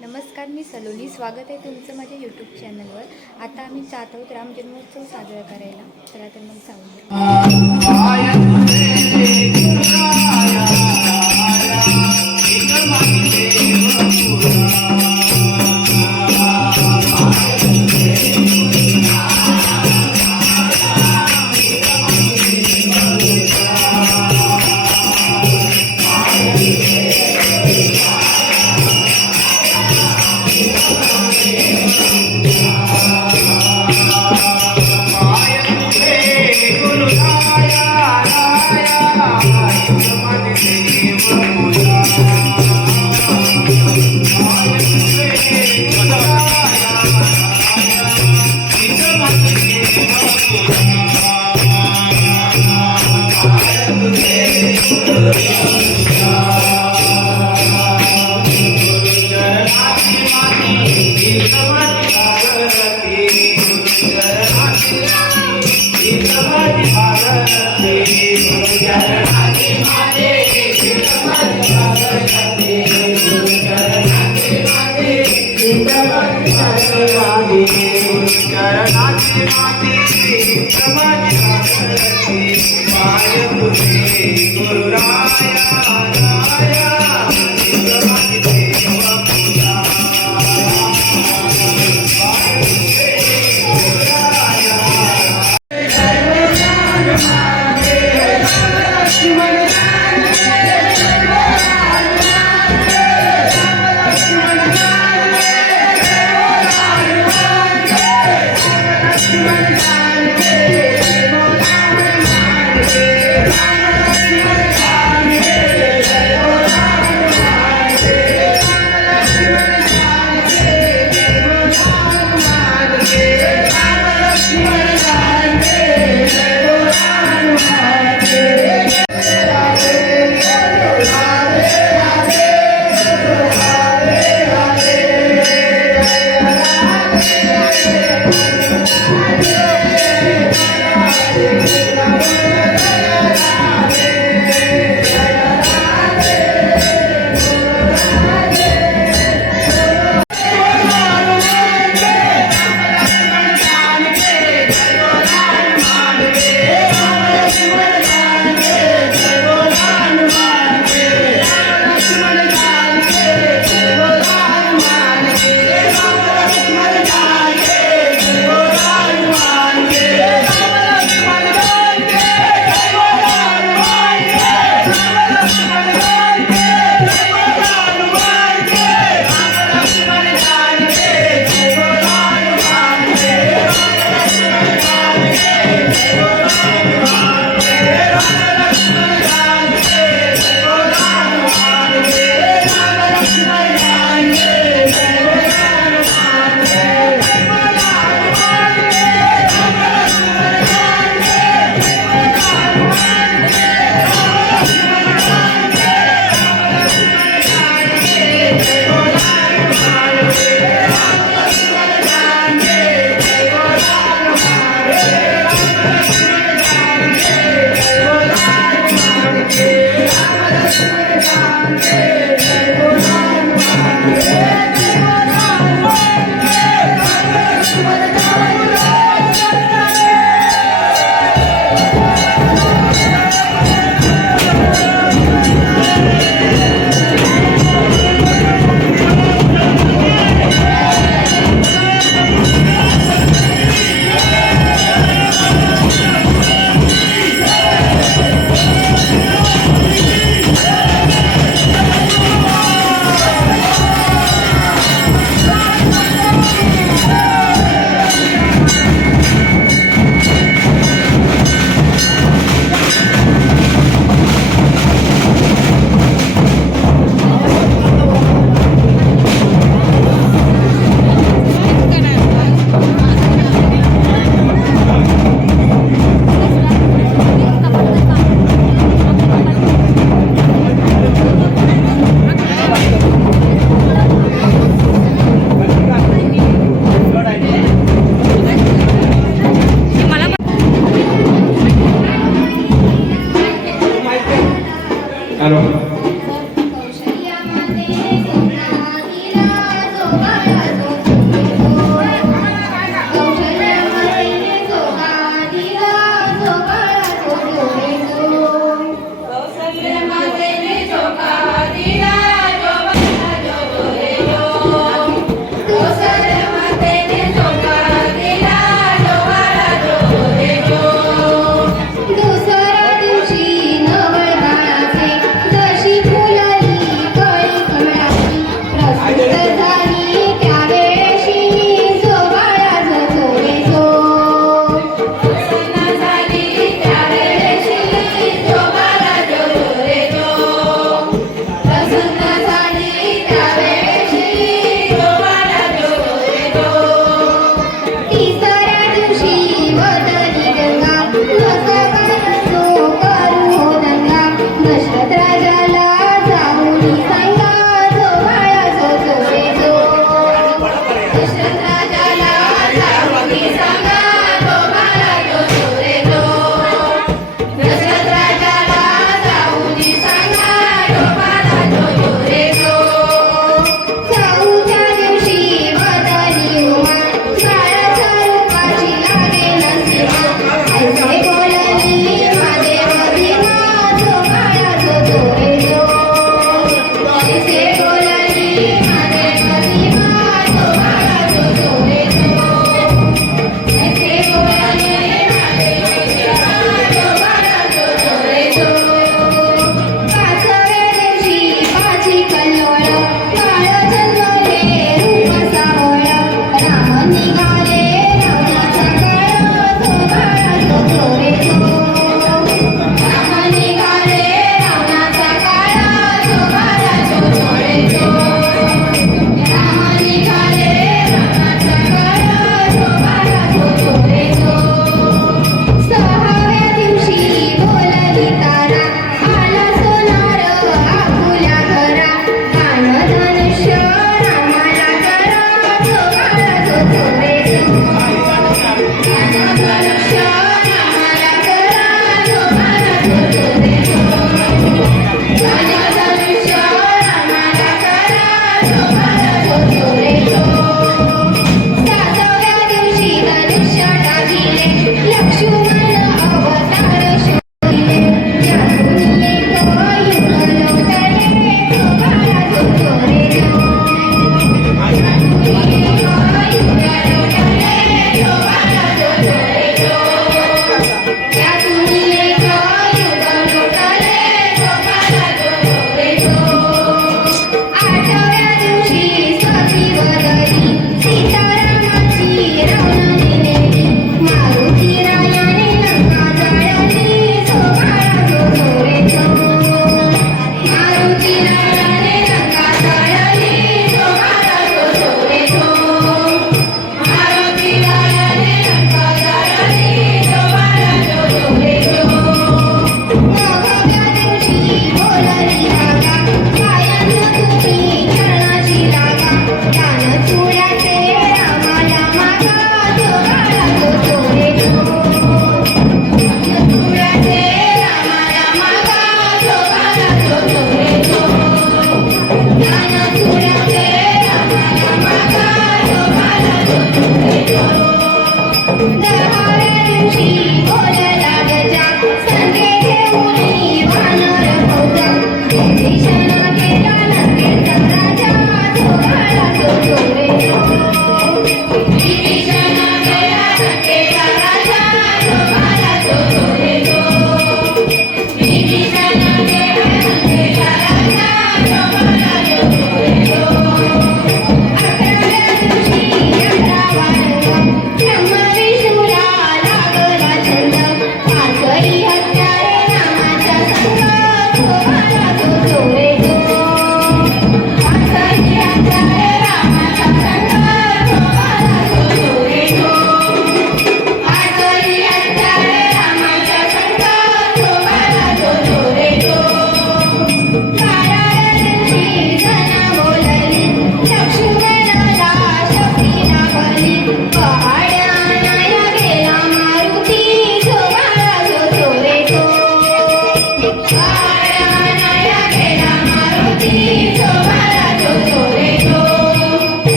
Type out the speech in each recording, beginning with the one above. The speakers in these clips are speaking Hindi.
नमस्कार मी सलोनी. स्वागत आहे तुमचं माझ्या यूट्यूब चॅनलवर आता आम्ही जात आहोत राम जन्मोत्सव साजरा करायला. चला तर मग सांगू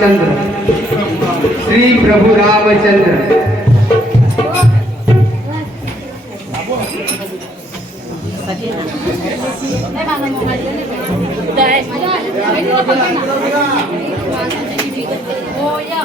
रामचंद्र। श्री प्रभु रामचंद्र। Oh, या